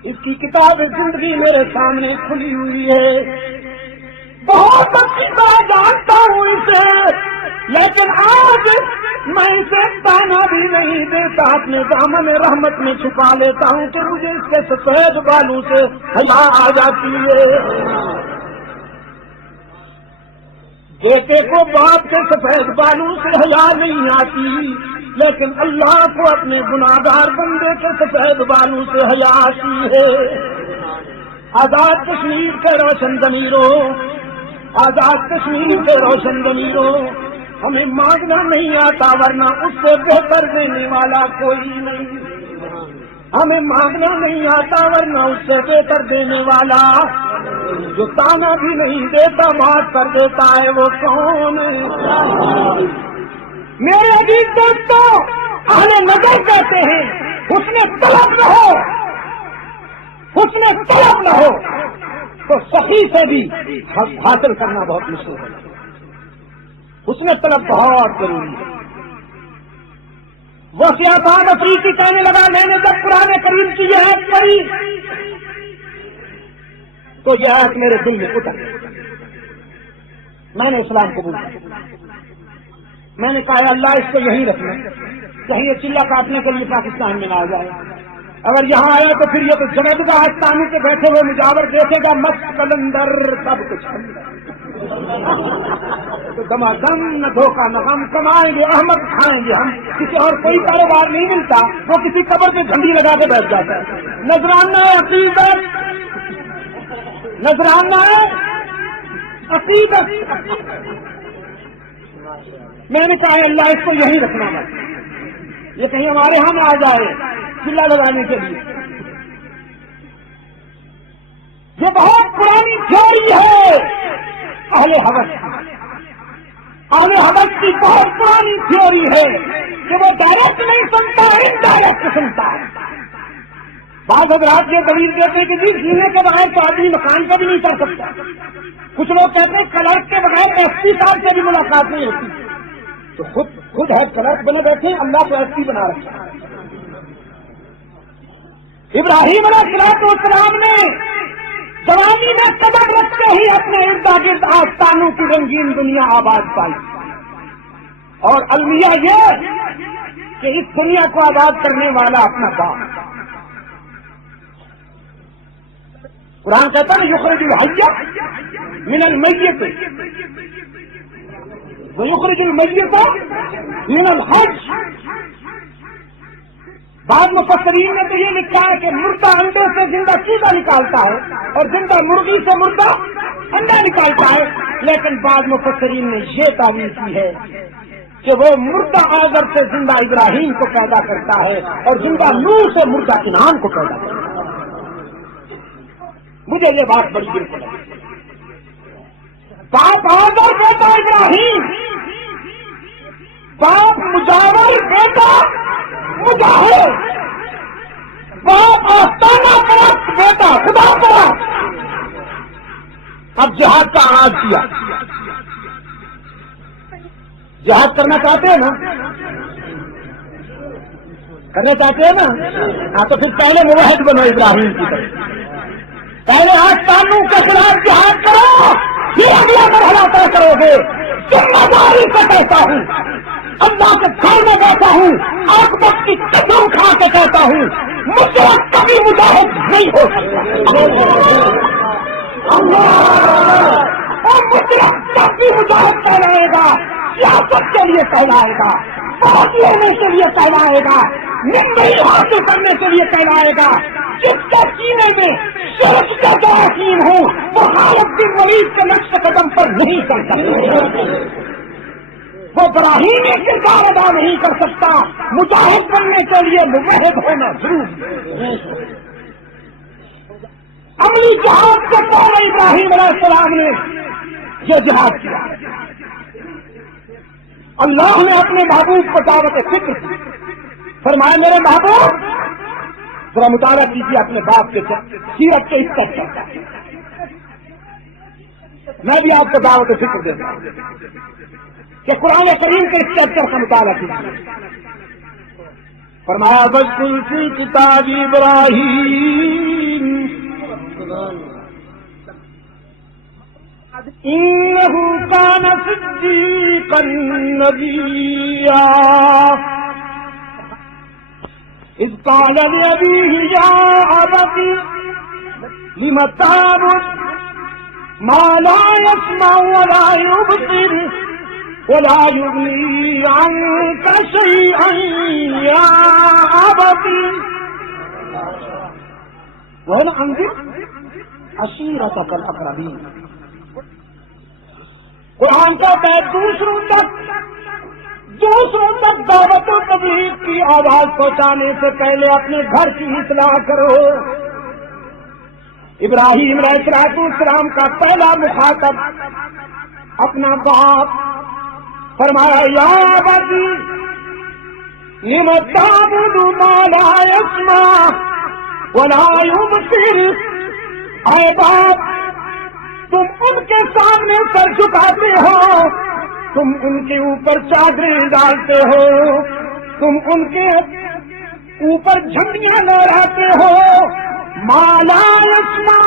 اس کی کتاب زندگی میرے سامنے کھلی ہوئی ہے، بہت اچھی طرح جانتا ہوں اسے، لیکن آج میں اسے تانا بھی نہیں دیتا، اپنے دامن رحمت میں چھپا لیتا ہوں کہ مجھے اس کے سفید بالوں سے حیا آ جاتی ہے۔ بیٹے کو باپ کے سفید بالوں سے حیا نہیں آتی، لیکن اللہ کو اپنے گناہگار بندے کے سفید بالوں سے حیا آتی ہے۔ آزاد کشمیر کے روشن ضمیروں، آزاد کشمیر کے روشن ضمیروں، ہمیں مانگنا نہیں آتا ورنہ اس سے بہتر دینے والا کوئی نہیں، ہمیں مانگنا نہیں آتا ورنہ اس سے بہتر دینے والا، جو تانا بھی نہیں دیتا بات کر دیتا ہے وہ کون ہے؟ میرے عزیز دوستو، اہل نظر کہتے ہیں حسن طلب نہ ہو، حسن طلب نہ ہو تو صحیح سے بھی حاصل کرنا بہت مشکل ہے، حسن طلب بہت ضروری ہے۔ وہ سیاست افریقی کہنے لگا میں نے جب قرآن کریم کی یہ آیت پڑھی تو یہ آیت میرے دل میں اتر، میں نے اسلام قبول کیا، میں نے کہا اللہ اس کو یہیں رکھنا، کہیں یہ چلا کاٹنے کے لیے پاکستان میں نہ آ جائے، اگر یہاں آیا تو پھر یہ تو جنید آستانے کے بیٹھے ہوئے مجاور دیکھے گا مست کلندر سب کچھ تو دم نہ دھوکہ نہ غم، کمائیں گے احمد کھائیں گے ہم، کسی اور کوئی کاروبار نہیں ملتا، وہ کسی قبر پہ جھنڈی لگا کے بیٹھ جاتا ہے، نذرانہ عقیدت، نذرانہ عقیدت۔ میں نے کہا اللہ اس کو یہیں رکھنا ہے، یہ کہیں ہمارے ہم آ جائے چلا لگانے کے لیے، یہ بہت پرانی تھیوری ہے اہل حوث کی، اہل حوث کی بہت پرانی تھیوری ہے کہ وہ ڈائریکٹ نہیں سنتا، انڈائریکٹ سنتا ہے۔ بعض حضرات یہ دلیل دیتے ہیں کہ جی جینے کے بغیر تو آدمی مکان کا بھی نہیں کر سکتا، کچھ لوگ کہتے ہیں کلرک کے بغیر ایس پی صاحب سے بھی ملاقات نہیں ہوتی، تو خود ہے کلرک بنے بیٹھے، اللہ کو ایس پی بنا رکھا۔ ابراہیم علیہ السلام نے جوانی میں قدم رکھتے ہی اپنے ارد گرد آستانوں کی رنگین دنیا آباد پائی، اور المیہ یہ کہ اس دنیا کو آباد کرنے والا اپنا باپ۔ قرآن کہتا ہے یخرج الحی من المیت ویخرج المیت من الحی۔ بعض مفسرین نے تو یہ لکھا ہے کہ مردہ انڈے سے زندہ چوزا نکالتا ہے اور زندہ مرغی سے مردہ انڈا نکالتا ہے، لیکن بعض مفسرین نے یہ تعویل کی ہے کہ وہ مردہ آزر سے زندہ ابراہیم کو پیدا کرتا ہے اور زندہ نوح سے مردہ کنعان کو پیدا کرتا ہے۔ مجھے یہ بات بڑی دل کو لگی۔ باپ آزر بیٹا ابراہیم، باپ مجاور بیٹا مجاہد، باپ آستانہ پرست بیٹا خدا پرست۔ اب جہاد کا آغاز کیا۔ جہاد کرنا چاہتے ہیں نا، کرنا چاہتے ہیں نا، ہاں تو پھر پہلے موحد بنو ابراہیم کی طرح، پہلے آستانوں کے خلاف جہاد کرو، پھر اگلا مرحلہ طے کرو گے۔ ذمہ داری سے کہتا ہوں، اللہ کے گھر میں بیٹھا ہوں، عاقبت کی قسم کھا کے کہتا ہوں، مجھ سے کبھی مجاہد نہیں ہو سکتا، اور مجھ سے کبھی مجاہد کہلائے گا، سیاست کے لیے کہلائے گا، ووٹ لینے کے لیے کہلائے گا، نمبری حاصل کرنے کے لیے کہلائے گا۔ جس کے سینے میں شرک کا جراثیم ہوں وہ خالد بن ولید کے نقش قدم پر نہیں چل سکتا، وہ ابراہیمی کردار ادا نہیں کر سکتا۔ مجاہد بننے کے لیے موحد ہونا ضروری ہے۔ عملی جہاد سے پہلے ابراہیم علیہ السلام نے یہ جہاد کیا۔ اللہ نے اپنے محبوب کو دعوت فکر کی، فرمایا میرے محبوب ذرا مطالعہ کیجیے اپنے باپ کے سیرت کے اس طرح، میں بھی آپ کو دعوت فکر دیتا ہوں کہ قرآن کریم کے اس چیپٹر کا مطالعہ کیجیے۔ فرمایا بذکر فی کتاب ابراہیم انہ کان صدیقا نبیا اذ قال لأبیہ یا ابت لم تعبد ما لا يسمع ولا يبصر ولا يغني عنك شيئا يا أبت وأنذر عشيرتك الأقربين۔ قرآن کا دوسروں تک دعوت و تبلیغ کی آواز پہنچانے سے پہلے اپنے گھر کی اصلاح کرو۔ ابراہیم علیہ السلام کا پہلا مخاطب اپنا باپ، فرمایا یا ابتی لم تعبد ما لا يسمع ولا يبصر۔ اے باپ تم ان کے سامنے سر جھکاتے ہو، تم ان کے اوپر چادریں ڈالتے ہو، تم ان کے اوپر جھنڈیاں لہراتے ہو، ما لا يسمع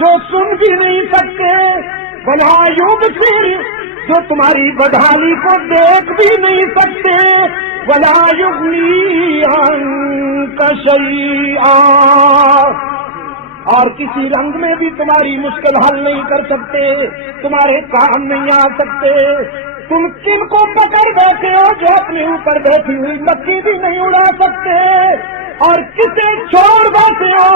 جو سن بھی نہیں سکتے، ولا يبصر جو تمہاری بدحالی کو دیکھ بھی نہیں سکتے، ولا یغنی عنک شیئا اور کسی رنگ میں بھی تمہاری مشکل حل نہیں کر سکتے، تمہارے کام نہیں آ سکتے۔ تم کن کو پکڑ بیٹھے ہو جو اپنے اوپر بیٹھی ہوئی مکھی بھی نہیں اڑا سکتے، اور کسے چھوڑ بیٹھے ہو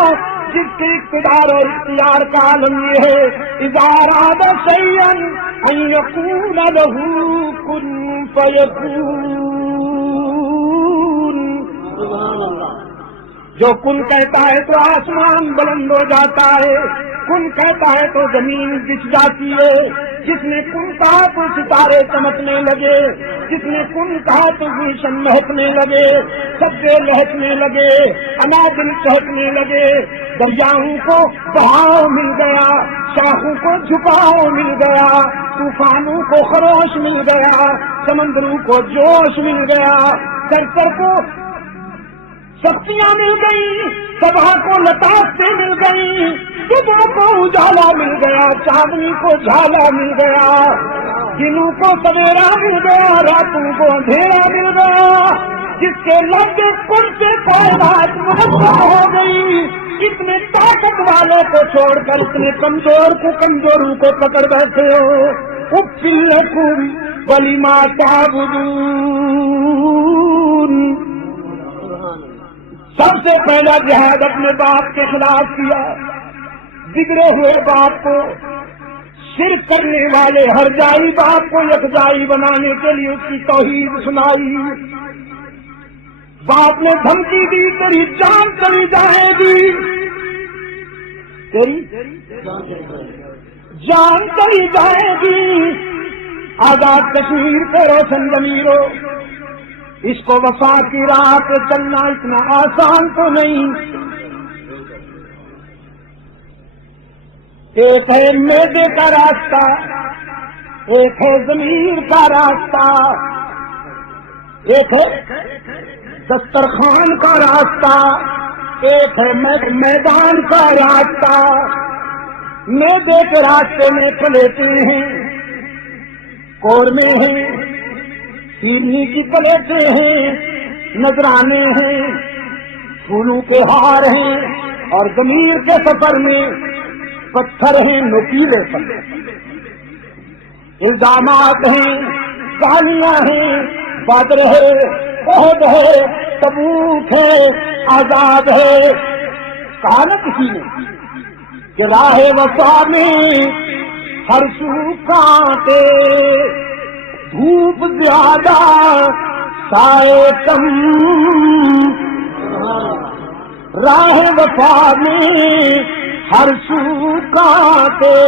جس کے اقتدار اور اختیار کا عالم یہ ہے اذا اراد شیئا ان یقول له کن فیکون۔ جو کن کہتا ہے تو آسمان بلند ہو جاتا ہے، کن کہتا ہے تو زمین بچ جاتی ہے، جس نے کن کہا تو ستارے چمکنے لگے، جس نے کن کہا تو گلشن مہکنے لگے، سبزے لہکنے لگے، اناجن چہکنے لگے، دریاؤں کو بہاؤ مل گیا، شاخوں کو جھکاؤ مل گیا، طوفانوں کو خروش مل گیا، سمندروں کو جوش مل گیا، سرسر کو شکتیاں مل گئی، سبھا کو لطافتیں مل گئی، صبح کو اجالا مل گیا، چاندنی کو جھالا مل گیا، دنوں کو سویرا مل گیا، راتوں کو اندھیرا مل گیا، جس کے لفظ کل سے کائنات منظم ہو گئی۔ اتنے طاقت والے کو چھوڑ کر اتنے کمزوروں کو پکڑ بیٹھے ہو۔ اف لکم ولما تعبدون۔ سب سے پہلا جہاد اپنے باپ کے خلاف کیا، بگڑے ہوئے باپ کو، شرک کرنے والے ہر جائی باپ کو یکجائی بنانے کے لیے اس کی توحید سنائی۔ باپ نے دھمکی دی، تیری جان چلی جائے گی، تیری جان چلی جائے گی۔ آزاد کشمیر پہ روشن ضمیرو، اس کو وفا کی راہ پہ چلنا اتنا آسان تو نہیں۔ ایک ہے میدے کا راستہ، ایک ہے ضمیر کا راستہ، ایک ہے دسترخوان کا راستہ، ایک ہے میدان کا راستہ۔ میدے کے راستے میں پلیٹیں ہیں، قورمے ہیں، سیرنی کی پلیٹیں ہیں، نذرانے ہیں، پھولوں کے ہار ہیں، اور ضمیر کے سفر میں پتھر ہیں، نوکیلے پتھر، الزامات ہیں، کہانیاں ہیں، بدر ہے، احد ہے، تبوک ہے، آزاد ہے۔ کہا نا کسی نے کہ راہ وفا میں ہر سو کانٹے، دھوپ زیادہ سائے کم، راہ وفا میں ہر سو کانٹے،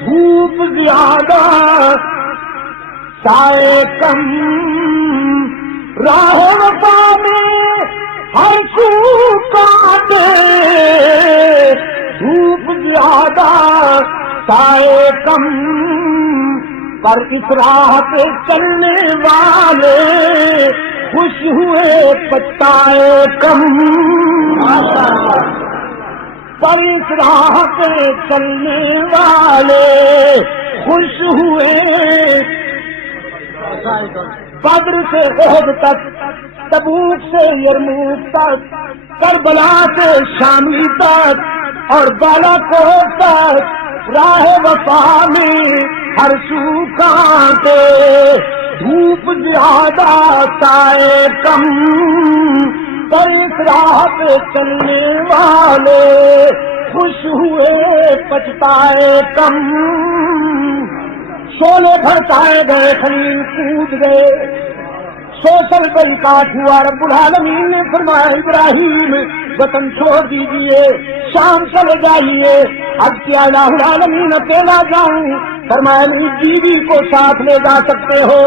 دھوپ زیادہ سائے کم، راہ وفا میں ہر سو کانٹے، دھوپ زیادہ سائے کم، پر اس راہ پہ چلنے والے خوش ہوئے پچھتائے کم، پر اس راہ پہ چلنے والے خوش ہوئے۔ بدر سے احد تک، تبوک سے یرموک تک، کربلا سے شامی تک، اور بالاکوٹ تک، راہ وفا میں ہر سو کانٹے، دھوپ زیادہ سائے کم، پر اس راہ پہ چلنے والے خوش ہوئے پچھتائے کم۔ شولے بھڑکائے گئے، خلیل کود گئے، سوشل بیکاٹ ہوا۔ رب العالمین نے فرمایا ابراہیم وطن چھوڑ دیجئے، شام چلے جائیے۔ اب کیا الہ العالمین اکیلا جاؤں؟ فرمایا نہیں، بیوی کو ساتھ لے جا سکتے ہو۔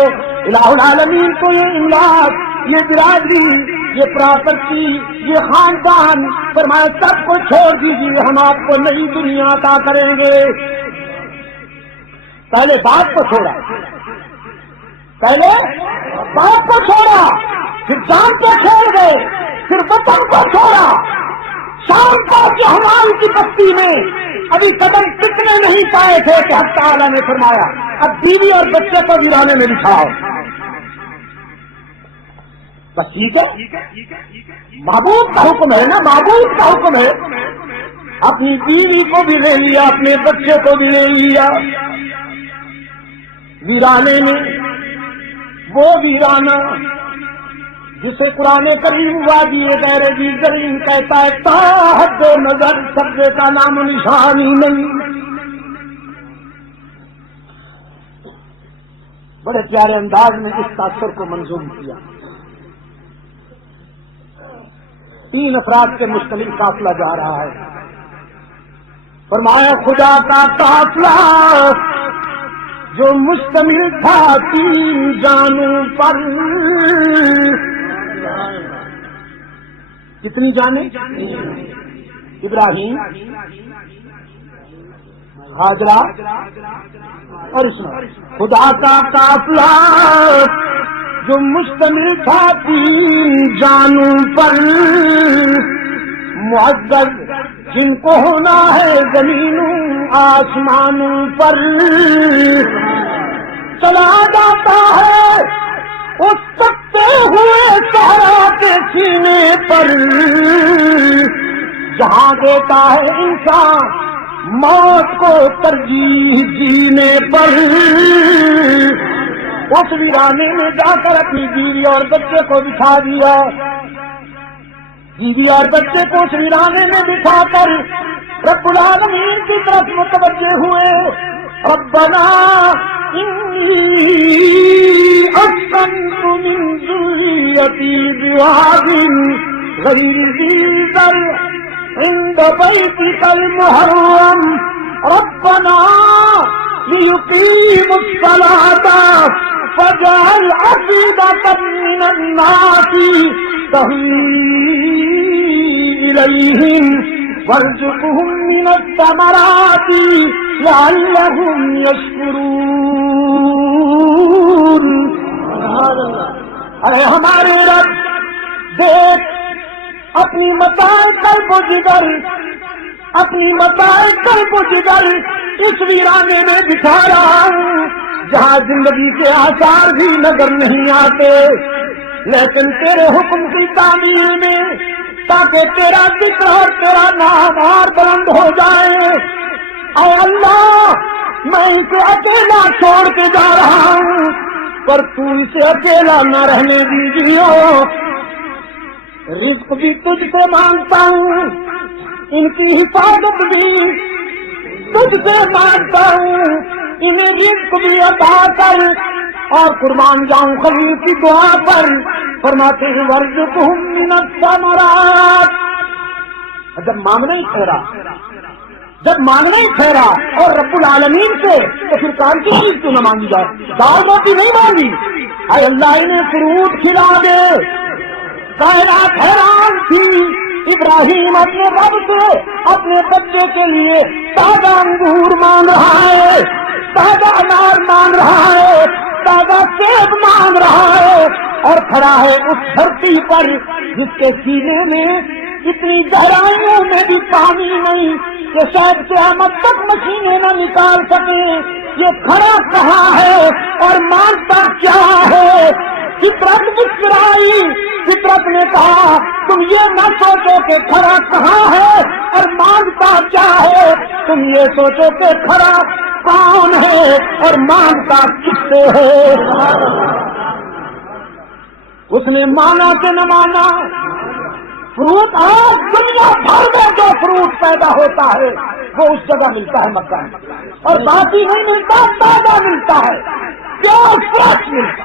الہ العالمین کو یہ املاک، یہ برادری، یہ پراپرٹی، یہ خاندان، فرمایا سب کو چھوڑ دیجیے، ہم آپ کو نئی دنیا عطا کریں گے۔ پہلے باپ کو چھوڑا، پہلے باپ کو چھوڑا، پھر جان کو چھوڑ گئے، پھر وطن کو چھوڑا۔ شام کو جو ہماری کی بستی میں ابھی قدم ٹکنے نہیں پائے تھے کہ حق تعالیٰ نے فرمایا اب بیوی اور بچے کو ویرانے میں بٹھاؤ۔ بس ٹھیک ہے، معبود کا حکم ہے نا، معبود کا حکم ہے۔ اپنی بیوی کو بھی لے لیا، اپنے بچے کو بھی لے لیا ویرانے میں۔ وہ ویرانہ جسے قرآن کریم وادی غیر ذی زرع کہتا ہے، تا حد نظر سبزے کا نام و نشان ہی نہیں۔ بڑے پیارے انداز میں اس تاثر کو منظوم کیا۔ 3 افراد کے مشتمل قافلہ جا رہا ہے۔ فرمایا خدا کا قافلہ جو مشتمل تھا 3 جانوں پر۔ کتنی جانیں؟ ابراہیم، ہاجرہ اور اس میں خدا کا قافلہ جو مشتمل تھا 3 جانوں پر، معزز جن کو ہونا ہے زمینوں آسمانوں پر، چلا جاتا ہے اس سکتے ہوئے صحرا کے سینے پر، جہاں دیتا ہے انسان موت کو ترجیح جینے پر، اس ویرانے میں جا کر اپنی بیوی اور بچے کو بٹھا دیا، بیوی اور بچے کو اس ویرانے میں بٹھا کر رب العالمین کی طرف متوجہ ہوئے، ربنا انی اسکنت من ذریتی بواد غیر ذی زرع عند بیتک المحرم ربنا لیقیموا الصلاة فاجعل أفئدة من الناس تهوی إلیہم وارزقهم من الثمرات لعلهم يشکرون۔ اے ہمارے رب، دیکھ اپنی متاع قلب و جگر، اپنی متاع قلب و جگر اس ویرانے میں بٹھا رہا ہوں جہاں زندگی کے آثار بھی نظر نہیں آتے، لیکن تیرے حکم کی تعمیل میں تاکہ تیرا ذکر اور تیرا نام اور بلند ہو جائے۔ اے اللہ، میں اسے اکیلا چھوڑ کے جا رہا ہوں، پر تو اسے اکیلا نہ رہنے دیجیے، رزق بھی تجھ سے مانگتا ہوں، ان کی حفاظت بھی تجھ سے مانگتا ہوں، انہیں رزق بھی عطا کر، اور قربان جاؤں خلیل کی دعا پر، فرماتے ہیں وارزقہم من الثمرات۔ جب مانگنا ہی ٹھہرا اور رب العالمین سے، تو پھر کام کی چیز کیوں نہ مانگی جائے؟ دال روٹی نہیں مانگی، اے اللہ انہیں فروٹ کھلا دے۔ کائنات حیران تھی، ابراہیم اپنے رب سے اپنے بچے کے لیے تازہ انگور مانگ رہا ہے، تازہ انار مانگ رہا ہے، تازہ سیب مانگ رہا ہے، اور کھڑا ہے اس دھرتی پر جس کے سینے میں اتنی گہرائیوں میں بھی پانی نہیں کہ شاید قیامت تک مشینیں نہ نکال سکیں۔ یہ کھڑا کہاں ہے اور مانگتا کیا ہے؟ فطرت مسکرائی، فطرت نے کہا تم یہ نہ سوچو کہ کھڑا کہاں ہے اور مانگتا کیا ہے، تم یہ سوچو کہ کھڑا کون ہے اور مانگتا کس سے ہے۔ اس نے مانا کہ نہ مانا، فروٹ آج دنیا بھر میں جو فروٹ پیدا ہوتا ہے وہ اس جگہ ملتا ہے مکہ میں، اور باقی نہیں ملتا، تازہ ملتا ہے، جو فریش ملتا ہے۔